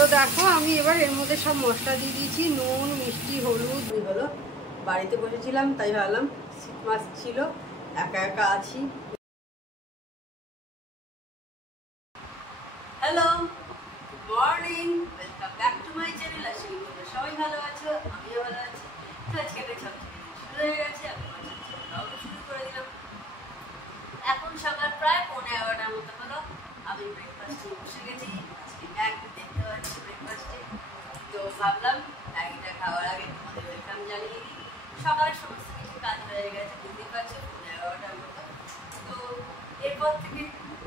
তো দেখো আমি এবার এর মধ্যে সব মশলা দিয়ে দিয়েছি, নুন, মিষ্টি, হলুদ। হলো বাড়িতে বসেছিলাম তাই ভাবলাম শীত মাছ ছিল, একা একা আছি। Hello, good morning, welcome back to my channel. আশা করি তোমরা সবাই ভালো আছো, আমিও ভালো আছি। তো আজকে একটা ছোট্ট শুরু হয়ে গেছে, আমি শুরু করে দিলাম। এখন সকাল প্রায় 11:15 মতো হলো। আমি ব্রেকফাস্টে বসে গেছি। আজকে ম্যাগি দেখতে পাচ্ছি ব্রেকফাস্টে। তো ভাবলাম ম্যাগিটা খাওয়ার আগে তোমাদের ওয়েলকাম জানিয়ে দিই। সকালের সমস্ত কিছু কাজ হয়ে গেছে, বুঝতেই পারছো 11:15 মতো। তো এরপর থেকে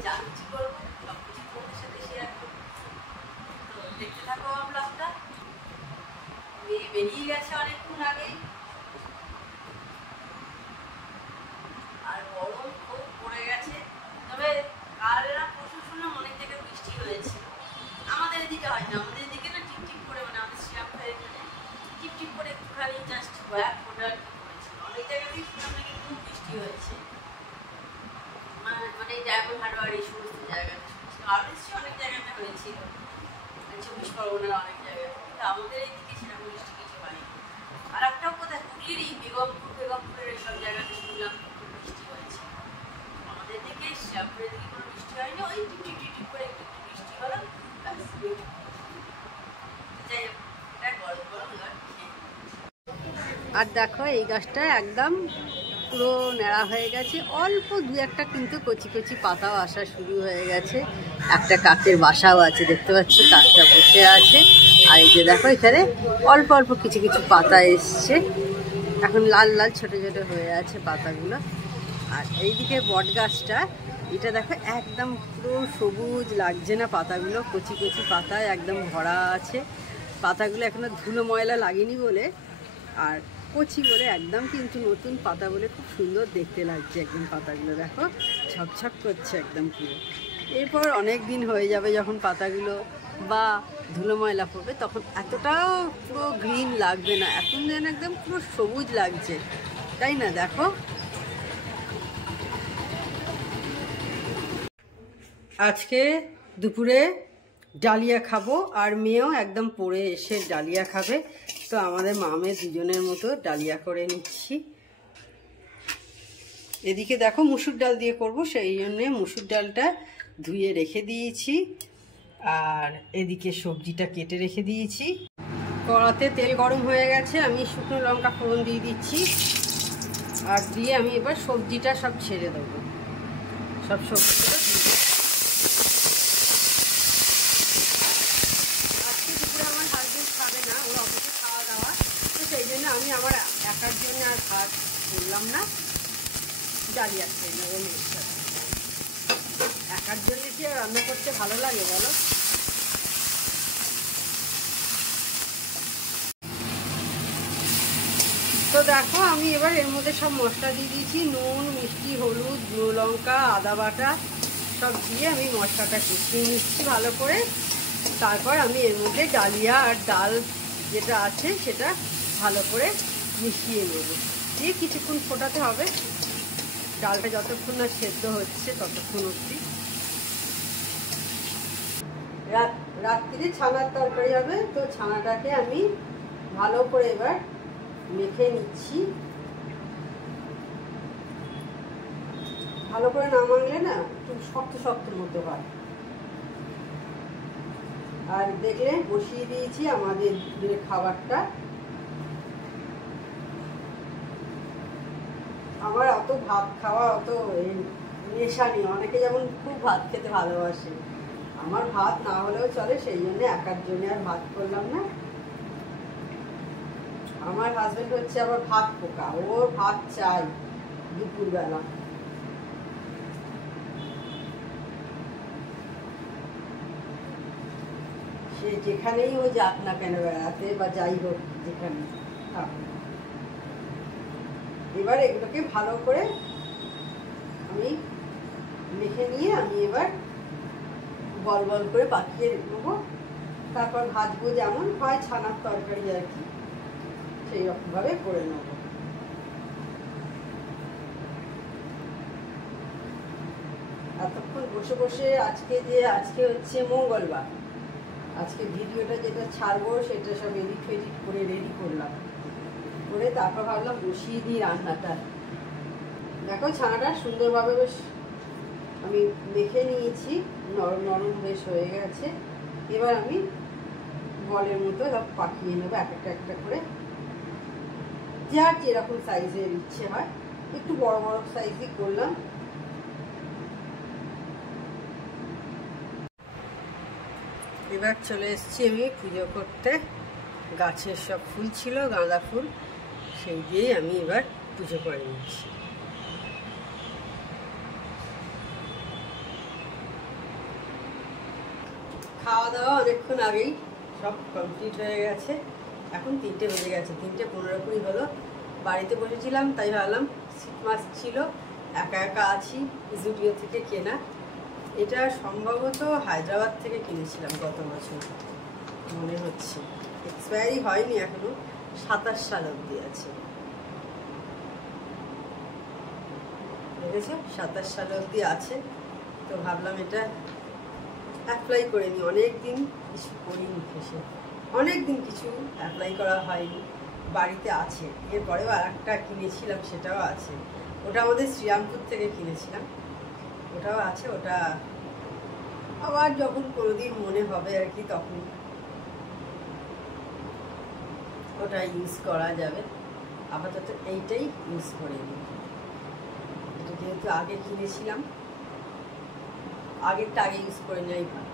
যা কিছু করবো সব কিছু তোমাদের সাথে শেয়ার করবো। তো দেখতে থাকো আমার ব্লগটা। মেয়ে বেরিয়ে গেছে অনেকক্ষণ আগেই, আর গরম খুব পড়ে গেছে। তবে কাল না পরশু শুনলাম অনেক জায়গায় বৃষ্টি হয়েছে। আমাদের এদিকে হয় না, আমাদের এদিকে না টিপটিপ করে, মানে আমাদের শ্রীরামপুরের এখানে টিপটিপ করে একটুখানি জাস্ট কয়েক ফোঁটা পড়েছিল। অনেক জায়গাতেই শুনলাম নাকি খুব বৃষ্টি হয়েছে, মানে ডায়মন্ড হারবার এই সমস্ত জায়গাতে শুনছি। আরও নিশ্চয়ই অনেক জায়গাতে হয়েছিল, 24 পরগনার অনেক জায়গাতে। কিন্তু আমাদের এইদিকে সেরকম বৃষ্টি কিছু হয়নি। আর একটাও কোথায় হুগলিরই বেগমপুরের এইসব জায়গাতে শুনলাম বৃষ্টি হয়েছে। আমাদের দিকে শ্রীরামপুরের দিকে কোনো বৃষ্টি হয়নি, ওই টিপ টিপ করে একটু বৃষ্টি হলো। আর দেখো এই গাছটা একদম পুরো ন্যাড়া হয়ে গেছে, অল্প দু একটা কিন্তু কচি কচি পাতাও আসা শুরু হয়ে গেছে। একটা কাকের বাসাও আছে, দেখতে পাচ্ছ কাকটা বসে আছে। আর এই যে দেখো এখানে অল্প অল্প কিছু কিছু পাতা এসছে, এখন লাল লাল ছোট ছোট হয়ে আছে পাতাগুলো। আর এইদিকে বট গাছটা, এটা দেখো একদম পুরো সবুজ লাগছে না, পাতাগুলো কচি কচি পাতায় একদম ভরা আছে। পাতাগুলো এখনো ধুলো ময়লা লাগেনি বলে আর কচি বলে একদম কিন্তু নতুন পাতা বলে খুব সুন্দর দেখতে লাগছে। একদম পাতাগুলো দেখো ছকছক করছে একদম পুরো। এরপর অনেক দিন হয়ে যাবে যখন পাতাগুলো বা ধুলো ময়লা পড়বে, তখন এতটাও পুরো গ্রিন লাগবে না, এখন যেন একদম পুরো সবুজ লাগছে, তাই না? দেখো আজকে দুপুরে ডালিয়া খাবো, আর মেয়েও একদম পড়ে এসে ডালিয়া খাবে। তো আমাদের মামে দুজনের মতো ডালিয়া করে নিচ্ছি। এদিকে দেখো মুসুর ডাল দিয়ে করব, সেই জন্যে মুসুর ডালটা ধুয়ে রেখে দিয়েছি। আর এদিকে সবজিটা কেটে রেখে দিয়েছি। কড়াতে তেল গরম হয়ে গেছে, আমি শুকনো লঙ্কা ফোড়ন দিয়ে দিচ্ছি। আর দিয়ে আমি এবার সবজিটা সব ছেড়ে দেবো, সব সবজিগুলো সেই জন্য আমি আমার একার জন্য আর ভাত করলাম না, ডালিয়া খেয়ে নেবো মেয়ের সাথে। একার জন্য কি রান্না করতে ভালো লাগে বলো? তো দেখো আমি এবার এর মধ্যে সব মশলা দিয়ে দিয়েছি, নুন, মিষ্টি, হলুদ, গুঁড়ো লঙ্কা, আদা বাটা সব দিয়ে আমি মশলাটা কষিয়ে নিচ্ছি ভালো করে। তারপর আমি এর মধ্যে ডালিয়া আর ডাল যেটা আছে সেটা ভালো করে মিশিয়ে নেব, দিয়ে কিছুক্ষণ ফোটাতে হবে। ডালটা যতক্ষণ না সেদ্ধ হচ্ছে ততক্ষণ অবধি। রাত্রিরে ছানার তরকারি হবে, তো ছানাটাকে আমি ভালো করে এবার মেখে নিচ্ছি। ভালো করে না মাখলে না একটু শক্ত শক্ত মতো হয়। আর দেখলে বসিয়ে দিয়েছি আমাদের খাবারটা। আমার অত ভাত খাওয়া অত নেশা নেই, অনেকে যেমন খুব ভাত খেতে ভালোবাসে, আমার ভাত না হলেও চলে, সেই জন্য একার জন্য আর ভাত করলাম না। আমার হাজবেন্ড হচ্ছে আবার ভাত পোকা, ওর ভাত চাই দুপুরবেলা। সে যেখানেই ও যাক না কেন বেড়াতে বা যাই হোক যেখানে। এবার এগুলোকে ভালো করে আমি মেখে নিয়ে আমি এবার বল বল করে পাকিয়ে নেবো। তারপর ভাজবো, যেমন হয় ছানার তরকারি আর কি, সেই রকমভাবে করে নেব। এতক্ষণ বসে বসে আজকে হচ্ছে মঙ্গলবার, আজকে ভিডিওটা যেটা ছাড়বো সেটা সব এডিট ফেডিট করে রেডি করলাম, করে তারপর ভাবলাম বসিয়ে দিই রান্নাটা। দেখো ছানাটা সুন্দরভাবে বেশ আমি মেখে নিয়েছি, নরম নরম বেশ হয়ে গেছে। এবার আমি বলের মতো সব পাকিয়ে নেবো এক একটা করে, যার যেরকম সাইজের ইচ্ছে হয়। একটু বড় বড় সাইজই করলাম। এবার চলে এসেছি আমি পুজো করতে। গাছের সব ফুল ছিল, গাঁদা ফুল, সেই দিয়েই আমি এবার পুজো করে নিচ্ছি। খাওয়া দাওয়া অনেকক্ষণ আগেই সব কমপ্লিট হয়ে গেছে। এখন 3টে বেজে গেছে, 3:15 হলো। বাড়িতে বসেছিলাম, তাই ভাবলাম শীত মাছ ছিল, একা একা আছি, জুডিও থেকে কেনা। এটা সম্ভবত হায়দ্রাবাদ থেকে কিনেছিলাম গত বছর মনে হচ্ছে, এক্সপায়ারি হয়নি এখনো, 27 সাল অবধি আছে। দেখেছো 27 সাল অবধি আছে। তো ভাবলাম এটা অ্যাপ্লাই করে নিই, অনেকদিন কিছু করিনি, ফেসে অনেকদিন কিছু অ্যাপ্লাই করা হয়নি, বাড়িতে আছে। এরপরেও আর একটা কিনেছিলাম, সেটাও আছে। ওটা আমাদের শ্রীরামপুর থেকে কিনেছিলাম, ওটাও আছে। ওটা আবার যখন কোনোদিন মনে হবে আর কি, তখন ওটা ইউজ করা যাবে। আপাতত এইটাই ইউজ করে নিই। এটা যেহেতু আগে কিনেছিলাম, আগেরটা আগে ইউজ করে নেওয়াই ভালো।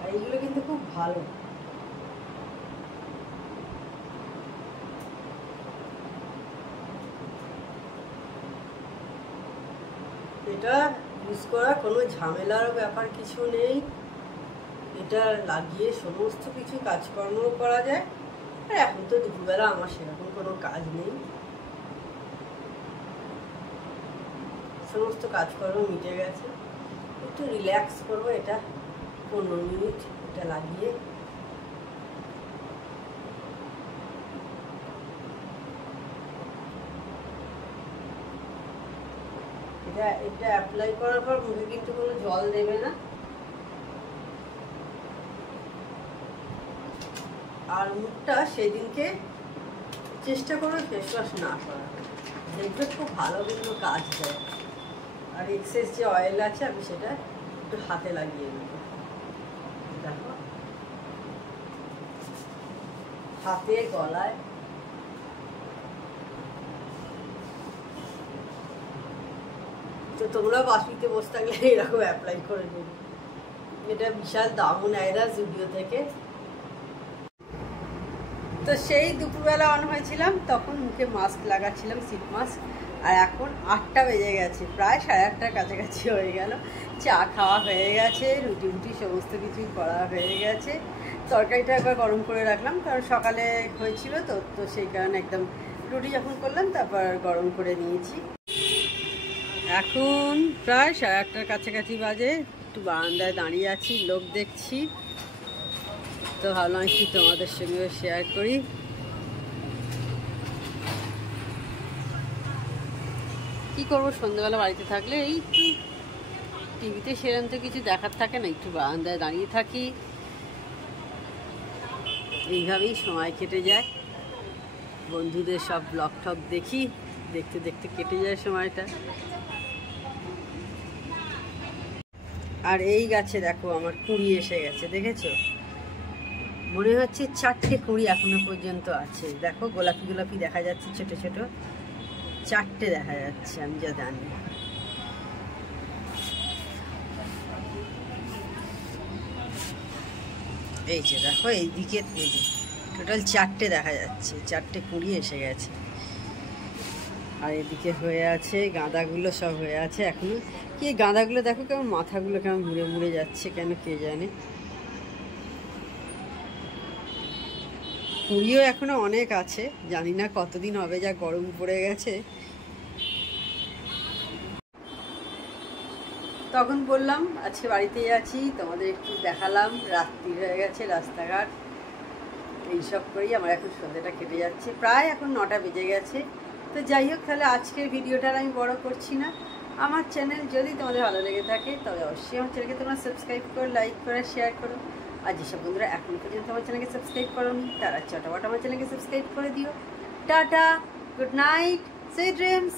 আর এইগুলো কিন্তু খুব ভালো। এটা ইউজ করা কোনো ঝামেলার ব্যাপার কিছু নেই। এটা লাগিয়ে সমস্ত কিছু কাজকর্ম করা যায়। আর এখন তো দুপুরবেলা আমার সেরকম কোনো কাজ নেই, সমস্ত কাজকর্ম মিটে গেছে। একটু রিল্যাক্স করবো, এটা 15 মিনিট এটা লাগিয়ে। এটা অ্যাপ্লাই করার পর মুখে কিন্তু কোনো জল দেবে না। আর মুখটা সেদিনকে চেষ্টা করো ফেস ওয়াশ না করা, দেখবে খুব ভালো কিন্তু কাজ দেয়। আর এক্সেস যে অয়েল আছে আমি সেটা একটু হাতে লাগিয়ে নেব। দেখো হাতে, গলায়। তো তোমরা বাসিতে বসে থাকলে এরকম অ্যাপ্লাই করে দেবে। এটা বিশাল দামও নেয় না জুডিও থেকে। তো সেই দুপুরবেলা অন হয়েছিলাম, তখন মুখে মাস্ক লাগাচ্ছিলাম, শীত মাস্ক। আর এখন 8টা বেজে গেছে, প্রায় 8:30টার কাছাকাছি হয়ে গেল। চা খাওয়া হয়ে গেছে, রুটি রুটি সমস্ত কিছুই করা হয়ে গেছে। তরকারিটা একবার গরম করে রাখলাম, কারণ সকালে হয়েছিল তো তো সেই কারণে একদম রুটি যখন করলাম তারপর গরম করে নিয়েছি। এখন প্রায় 8:30টার কাছাকাছি বাজে। একটু বারান্দায় দাঁড়িয়ে আছি, লোক দেখছি, তো ভাবলাম একটু তোমাদের সঙ্গে শেয়ার করি। কি করবো, সন্ধ্যাবেলা বাড়িতে থাকলে এই টিভিতে সেরকম তো কিছু দেখার থাকে না, একটু বারান্দায় দাঁড়িয়ে থাকি, এইভাবেই সময় কেটে যায়। বন্ধুদের সব ব্লগ টক দেখি, দেখতে দেখতে কেটে যায় সময়টা। আর এই গাছে দেখো আমার কুঁড়ি এসে গেছে, দেখেছো? মনে হচ্ছে 4টে কুঁড়ি এখনো পর্যন্ত আছে। দেখো গোলাপি গোলাপি দেখা যাচ্ছে, ছোট ছোট 4টে দেখা যাচ্ছে, আমি যা জানি। এই যে দেখো এইদিকে টোটাল 4টে দেখা যাচ্ছে, 4টে কুঁড়ি এসে গেছে। আর এদিকে হয়ে আছে গাঁদাগুলো, সব হয়ে আছে এখনো। কি গাঁদাগুলো দেখো কেমন মাথাগুলো কেমন মুড়ে মুড়ে যাচ্ছে, কেন কে জানে। কুঁড়িও এখনো অনেক আছে, জানি না কতদিন হবে, যা গরম পড়ে গেছে। তখন বললাম আজকে বাড়িতেই আছি, তোমাদের একটু দেখালাম। রাত্রি হয়ে গেছে, রাস্তাঘাট এইসব করেই আমার এখন সন্ধ্যাটা কেটে যাচ্ছে। প্রায় এখন 9টা বেজে গেছে। তো যাই হোক, তাহলে আজকের ভিডিওটা আর আমি বড় করছি না। আমার চ্যানেল যদি তোমাদের ভালো লেগে থাকে তবে অবশ্যই আমার চ্যানেলকে তোমরা সাবস্ক্রাইব করো, লাইক করো, শেয়ার করো। আর যেসব বন্ধুরা এখন পর্যন্ত আমার চ্যানেলকে সাবস্ক্রাইব করোনি তারা চটাপট আমার চ্যানেলকে সাবস্ক্রাইব করে দিও। Tata, good night, sweet dreams.